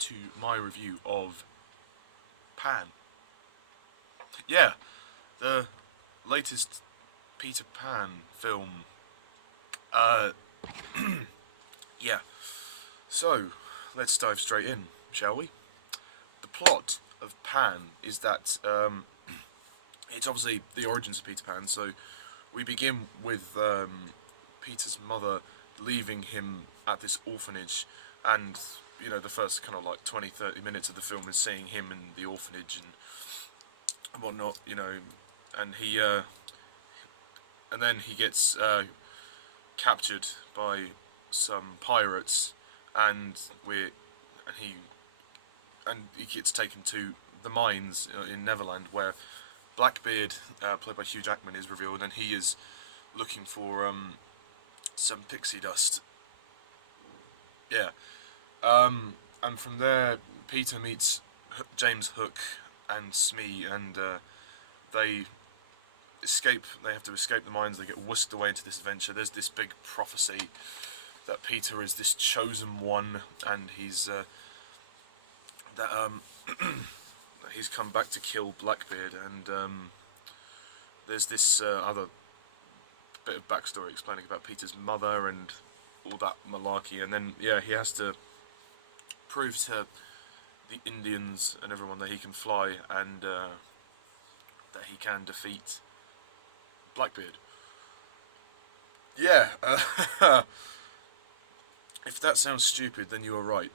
to my review of Pan. Yeah, the latest Peter Pan film. Uh, yeah. So, let's dive straight in, shall we? The plot of Pan is that it's obviously the origins of Peter Pan, so we begin with Peter's mother leaving him at this orphanage, and the first kind of like 20-30 minutes of the film is seeing him in the orphanage and whatnot, and and then he gets captured by some pirates, and he gets taken to the mines in Neverland, where Blackbeard, played by Hugh Jackman, is revealed, and he is looking for some pixie dust. Yeah. And from there, Peter meets James Hook and Smee, and they escape. They have to escape the mines. They get whisked away into this adventure. There's this big prophecy that Peter is this chosen one, and he's he's come back to kill Blackbeard. And there's this other bit of backstory explaining about Peter's mother and all that malarkey. And then he has to prove to the Indians and everyone that he can fly, and that he can defeat Blackbeard. Yeah, if that sounds stupid, then you are right.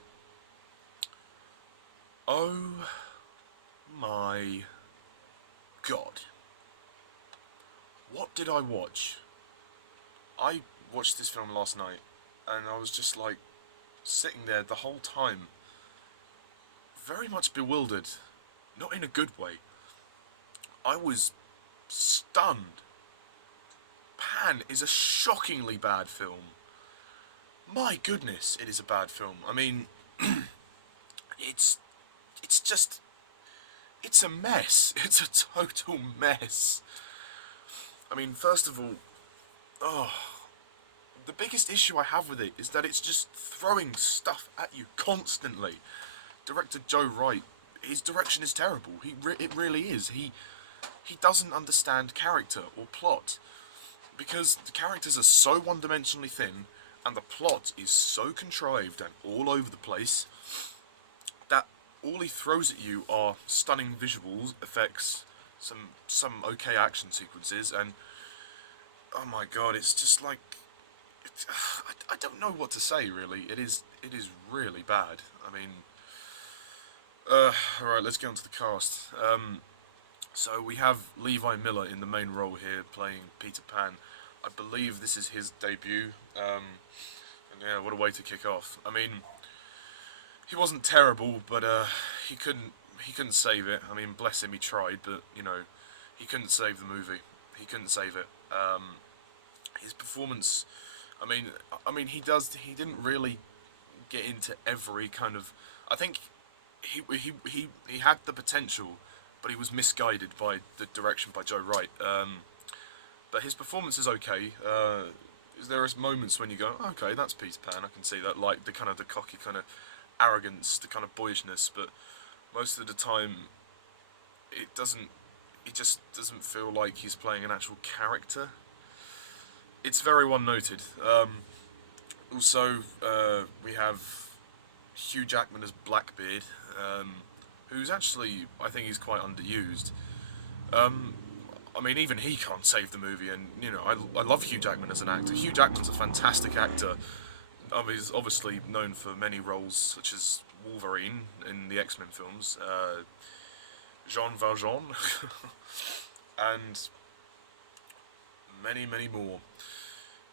Oh my god. What did I watch? I watched this film last night, and I was just like, sitting there the whole time, very much bewildered. Not in a good way. I was stunned. Pan is a shockingly bad film. My goodness, it is a bad film. I mean, it's a mess. It's a total mess. I mean, first of all, the biggest issue I have with it is that it's just throwing stuff at you constantly. Director Joe Wright, his direction is terrible. It really is. He doesn't understand character or plot, because the characters are so one-dimensionally thin, and the plot is so contrived and all over the place, that all he throws at you are stunning visuals, effects, some okay action sequences, and oh my god, it's just like, I don't know what to say, really. It is really bad. I mean, alright, let's get on to the cast. So we have Levi Miller in the main role here, playing Peter Pan. I believe this is his debut, and yeah, what a way to kick off. I mean, he wasn't terrible, but he couldn't save it. I mean, bless him, he tried, but he couldn't save the movie. He couldn't save it. His performance, I mean, he didn't really get into every kind of. I think he had the potential, but he was misguided by the direction by Joe Wright. But his performance is okay. There are moments when you go, okay, that's Peter Pan. I can see that, like the cocky kind of arrogance, the kind of boyishness. But most of the time, it just doesn't feel like he's playing an actual character. It's very one-noted. Also, we have Hugh Jackman as Blackbeard, who's actually, I think he's quite underused. I mean, even he can't save the movie, and I love Hugh Jackman as an actor. Hugh Jackman's a fantastic actor. He's obviously known for many roles, such as Wolverine in the X-Men films, Jean Valjean, and many, many more.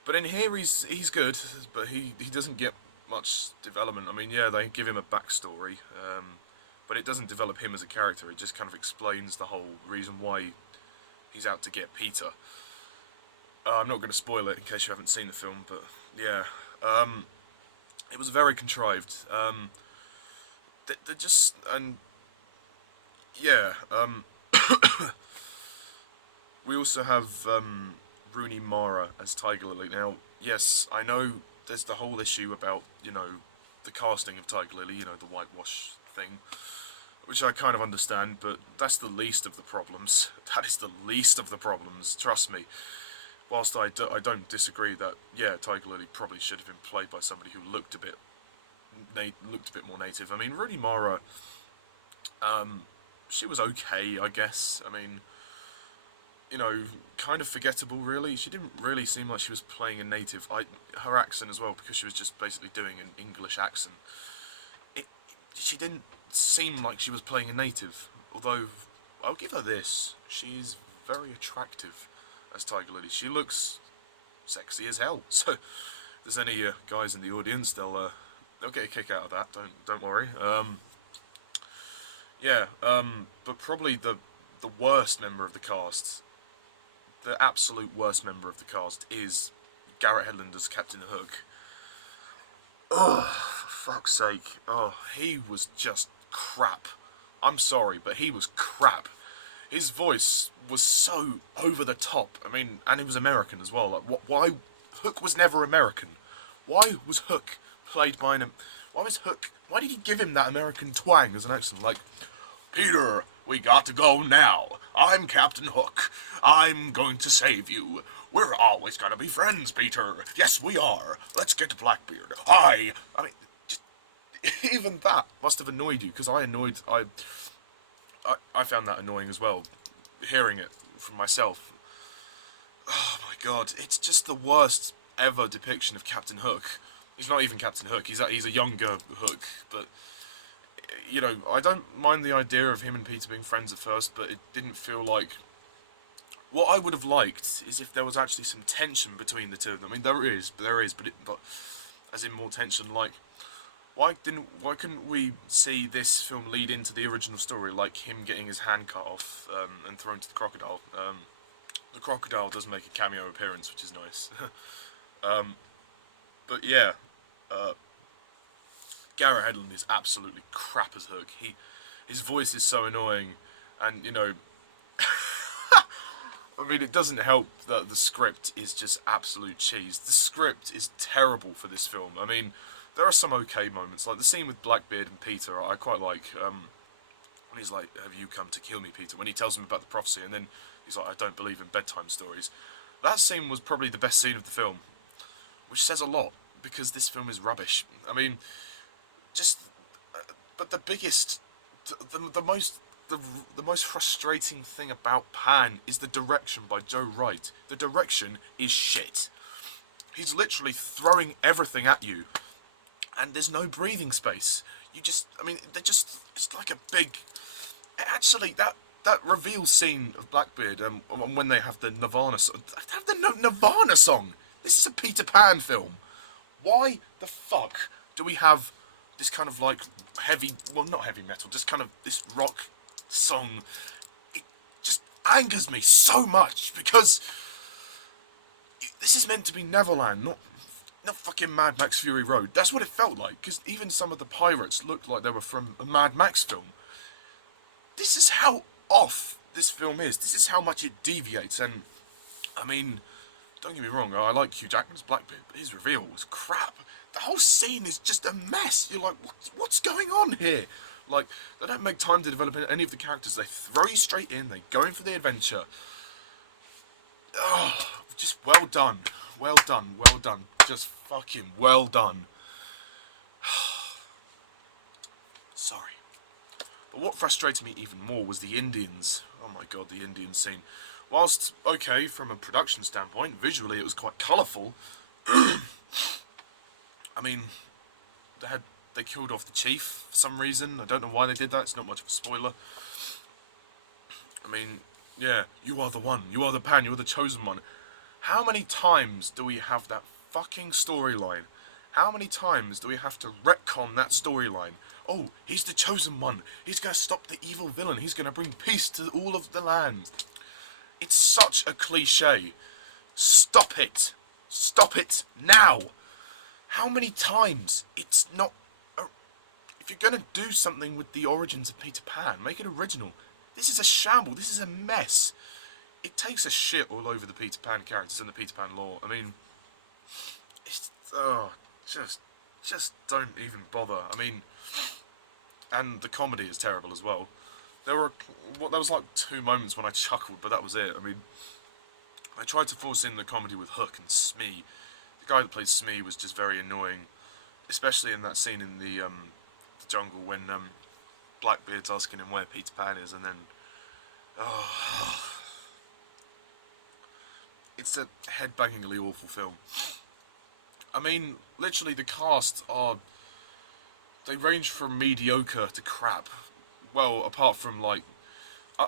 But in here, he's good, but he doesn't get much development. I mean, yeah, they give him a backstory, but it doesn't develop him as a character. It just kind of explains the whole reason why he's out to get Peter. I'm not going to spoil it in case you haven't seen the film, but yeah, it was very contrived. They just, and yeah, we also have Rooney Mara as Tiger Lily. Now, yes, I know there's the whole issue about the casting of Tiger Lily, you know, the whitewash thing, which I kind of understand, but that's the least of the problems. That is the least of the problems, trust me. Whilst I don't disagree that, yeah, Tiger Lily probably should have been played by somebody who looked a bit more native. I mean, Rooney Mara, she was okay, I guess. I mean, you know, kind of forgettable, really. She didn't really seem like she was playing a native. Her accent as well, because she was just basically doing an English accent. She didn't seem like she was playing a native. Although, I'll give her this. She's very attractive as Tiger Lily. She looks sexy as hell. So, if there's any guys in the audience, they'll get a kick out of that. Don't worry. But probably the worst member of the cast, the absolute worst member of the cast, is Garrett Hedlund as Captain Hook. Oh, for fuck's sake. Oh, he was just crap. I'm sorry, but he was crap. His voice was so over the top. I mean, and he was American as well. Like, why? Hook was never American. Why was Hook played by an... Why did he give him that American twang as an accent? Like, Peter, we got to go now. I'm Captain Hook. I'm going to save you. We're always gonna be friends, Peter. Yes, we are. Let's get Blackbeard. I mean, just, even that must have annoyed you, because I found that annoying as well, hearing it from myself. Oh my god, it's just the worst ever depiction of Captain Hook. He's not even Captain Hook, he's a younger Hook, but, you know, I don't mind the idea of him and Peter being friends at first, but it didn't feel like... What I would have liked is if there was actually some tension between the two of them. I mean, there is, but as in more tension, like, why couldn't we see this film lead into the original story, like him getting his hand cut off and thrown to the crocodile? The crocodile does make a cameo appearance, which is nice. But yeah, Garrett Hedlund is absolutely crap as Hook. His voice is so annoying, and, you know, I mean, it doesn't help that the script is just absolute cheese. The script is terrible for this film. I mean, there are some okay moments, like the scene with Blackbeard and Peter, I quite like, when he's like, have you come to kill me, Peter? When he tells him about the prophecy, and then he's like, I don't believe in bedtime stories. That scene was probably the best scene of the film, which says a lot, because this film is rubbish. I mean, just, but the biggest, the most frustrating thing about Pan is the direction by Joe Wright. The direction is shit. He's literally throwing everything at you, and there's no breathing space. I mean, it's like a big... Actually, that reveal scene of Blackbeard, when they have the Nirvana song... Nirvana song! This is a Peter Pan film. Why the fuck do we have this kind of, like, heavy... Well, not heavy metal, just kind of this rock song? It just angers me so much, because this is meant to be Neverland, not fucking Mad Max Fury Road. That's what it felt like, because even some of the pirates looked like they were from a Mad Max film. This is how off this film is. This is how much it deviates, and, I mean, don't get me wrong, I like Hugh Jackman's Blackbeard, but his reveal was crap. The whole scene is just a mess. You're like, what's going on here? Like, they don't make time to develop any of the characters. They throw you straight in, they go in for the adventure. Oh, just well done. Well done, well done. Just fucking well done. Sorry. But what frustrated me even more was the Indians. Oh my god, the Indian scene. Whilst, okay, from a production standpoint, visually it was quite colourful. I mean, they killed off the chief for some reason. I don't know why they did that. It's not much of a spoiler. I mean, yeah, you are the one. You are the Pan. You are the chosen one. How many times do we have that fucking storyline? How many times do we have to retcon that storyline? Oh, he's the chosen one. He's going to stop the evil villain. He's going to bring peace to all of the land. It's such a cliche. Stop it. Stop it now. How many times? It's not... If you're going to do something with the origins of Peter Pan, make it original. This is a shamble. This is a mess. It takes a shit all over the Peter Pan characters and the Peter Pan lore. I mean, it's... Oh, just... just don't even bother. I mean, and the comedy is terrible as well. There was like 2 moments when I chuckled, but that was it. I mean, I tried to force in the comedy with Hook and Smee. The guy that played Smee was just very annoying, especially in that scene in the jungle when Blackbeard's asking him where Peter Pan is, and then oh, it's a headbangingly awful film. I mean, literally the cast they range from mediocre to crap. Well, apart from like,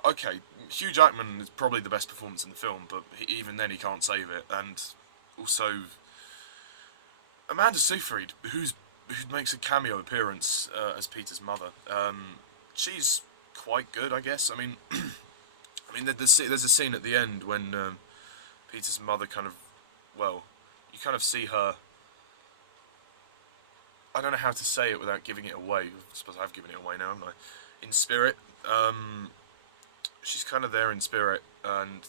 okay, Hugh Jackman is probably the best performance in the film, but even then he can't save it. And also, Amanda Seyfried, who makes a cameo appearance as Peter's mother. She's quite good, I guess. I mean, there's a scene at the end when Peter's mother kind of, well, you kind of see her. I don't know how to say it without giving it away. I suppose I've given it away now, haven't I? In spirit, she's kind of there in spirit, and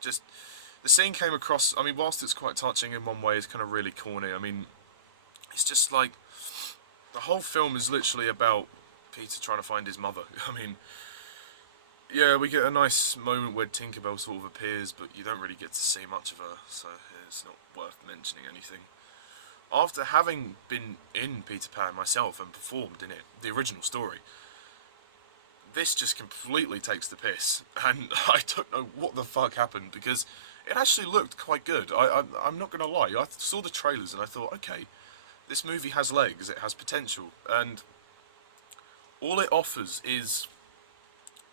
just the scene came across. I mean, whilst it's quite touching in one way, it's kind of really corny. I mean, it's just like the whole film is literally about Peter trying to find his mother. I mean, yeah, we get a nice moment where Tinkerbell sort of appears, but you don't really get to see much of her, so it's not worth mentioning anything. After having been in Peter Pan myself and performed in it, the original story, this just completely takes the piss, and I don't know what the fuck happened, because it actually looked quite good. I'm not going to lie, I saw the trailers and I thought, okay, this movie has legs, it has potential, and all it offers is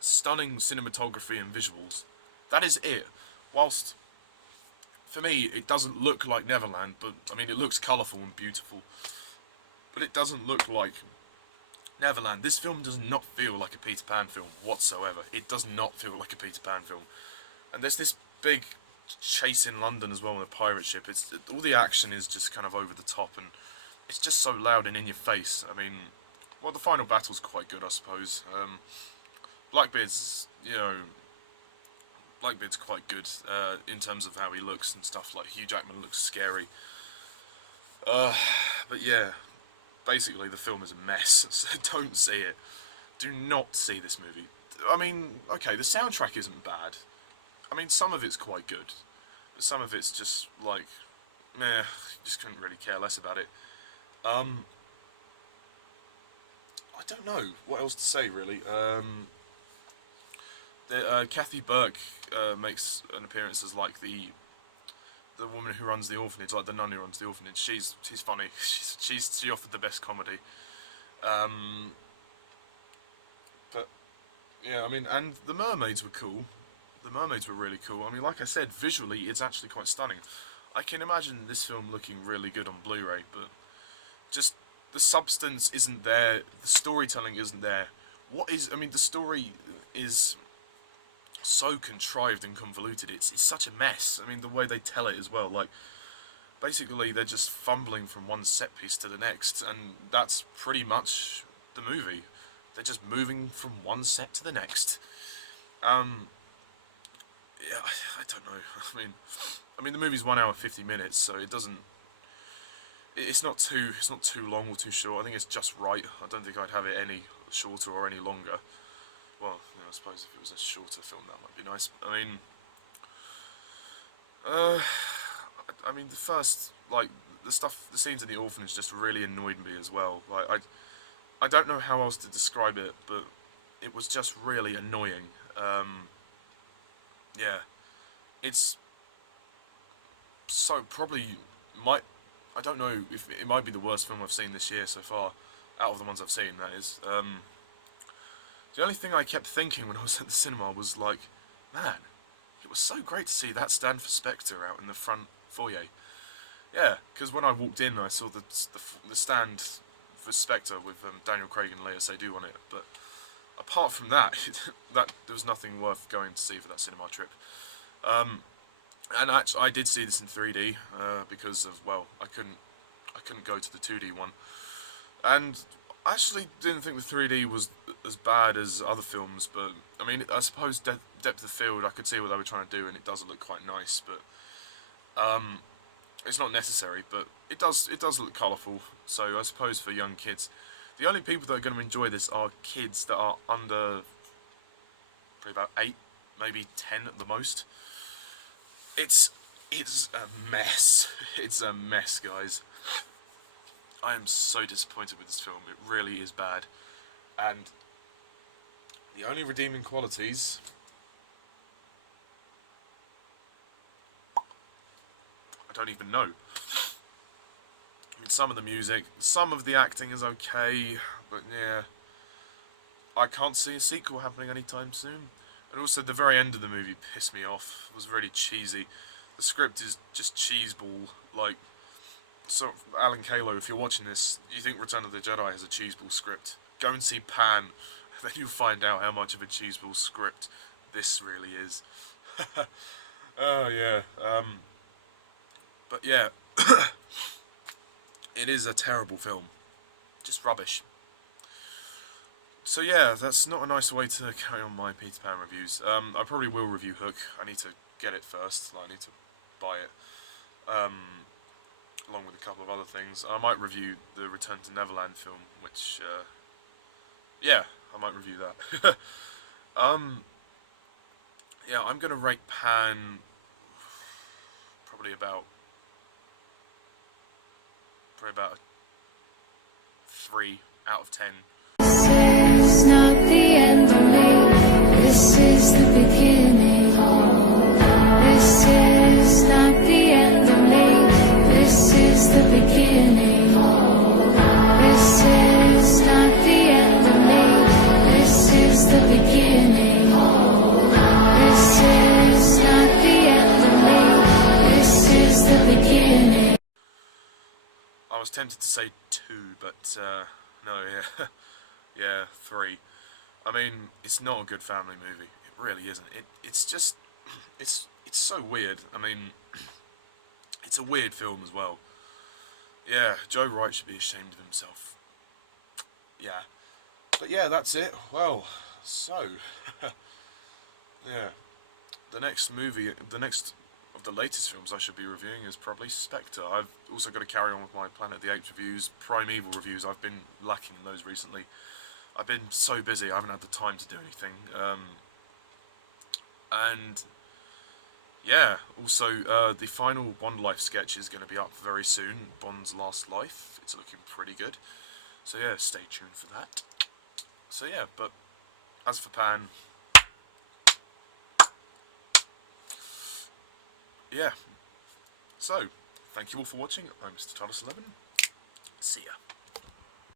stunning cinematography and visuals. That is it. Whilst, for me, it doesn't look like Neverland, but, I mean, it looks colourful and beautiful, but it doesn't look like Neverland. This film does not feel like a Peter Pan film whatsoever. It does not feel like a Peter Pan film. And there's this big chase in London as well on a pirate ship. All the action is just kind of over the top, and it's just so loud and in your face. I mean, well, the final battle's quite good, I suppose. Blackbeard's quite good in terms of how he looks and stuff. Like, Hugh Jackman looks scary. But yeah, basically the film is a mess, so don't see it. Do not see this movie. I mean, okay, the soundtrack isn't bad. I mean, some of it's quite good, but some of it's just like, meh, just couldn't really care less about it. I don't know what else to say, really. Kathy Burke makes an appearance as like the woman who runs the orphanage, like the nun who runs the orphanage. She's funny. She offered the best comedy. But yeah, I mean, and the mermaids were cool. The mermaids were really cool. I mean, like I said, visually it's actually quite stunning. I can imagine this film looking really good on Blu-ray, but just the substance isn't there. The storytelling isn't there. I mean, the story is so contrived and convoluted. It's such a mess. I mean, the way they tell it as well. Like, basically, they're just fumbling from one set piece to the next, and that's pretty much the movie. They're just moving from one set to the next. Yeah, I don't know. I mean, the movie's 1 hour 50 minutes, so it doesn't. It's not too long or too short. I think it's just right. I don't think I'd have it any shorter or any longer. Well, I suppose if it was a shorter film, that might be nice. I mean, the first, like, the scenes in the orphanage just really annoyed me as well. Like, I don't know how else to describe it, but it was just really annoying. Yeah, it's so probably I don't know if it might be the worst film I've seen this year so far, out of the ones I've seen, that is. The only thing I kept thinking when I was at the cinema was like, man, it was so great to see that stand for Spectre out in the front foyer. Yeah, because when I walked in, I saw the stand for Spectre with Daniel Craig and Lea Seydoux on it. But apart from that, there was nothing worth going to see for that cinema trip. And actually, I did see this in 3D because of, well, I couldn't go to the 2D one, and I actually didn't think the 3D was as bad as other films. But I mean, I suppose depth of field, I could see what they were trying to do, and it does look quite nice. But It's not necessary, but it does look colourful. So I suppose for young kids, the only people that are going to enjoy this are kids that are under probably about 8, maybe 10 at the most. It's a mess. It's a mess, guys. I am so disappointed with this film. It really is bad. And the only redeeming qualities, I don't even know. I mean, some of the music, some of the acting is okay, but yeah, I can't see a sequel happening anytime soon. And also, the very end of the movie pissed me off. It was really cheesy. The script is just cheeseball. Like, so Alan Kalo, if you're watching this, you think Return of the Jedi has a cheeseball script? Go and see Pan, then you'll find out how much of a cheeseball script this really is. Oh yeah. But yeah, it is a terrible film. Just rubbish. So yeah, that's not a nice way to carry on my Peter Pan reviews. I probably will review Hook. I need to get it first. I need to buy it, along with a couple of other things. I might review the Return to Neverland film, which, yeah, I might review that. Yeah, I'm gonna rate Pan probably about 3 out of 10. This is not the end of me. This is the beginning. This is not the end of me. This is the beginning. This is not the end of me. This is the beginning. This is not the end of me. This is the beginning. I was tempted to say 2, but no, yeah. Yeah, 3. I mean, it's not a good family movie. It really isn't. It's just, it's so weird. I mean, it's a weird film as well. Yeah, Joe Wright should be ashamed of himself. Yeah. But yeah, that's it. Well, so, yeah. The next of the latest films I should be reviewing is probably Spectre. I've also got to carry on with my Planet of the Apes reviews, Primeval reviews. I've been lacking in those recently. I've been so busy, I haven't had the time to do anything. And yeah, also the final Bond Life sketch is going to be up very soon. Bond's Last Life. It's looking pretty good. So yeah, stay tuned for that. So yeah, but as for Pan, yeah. So, thank you all for watching. I'm Mr. Thomas11. See ya.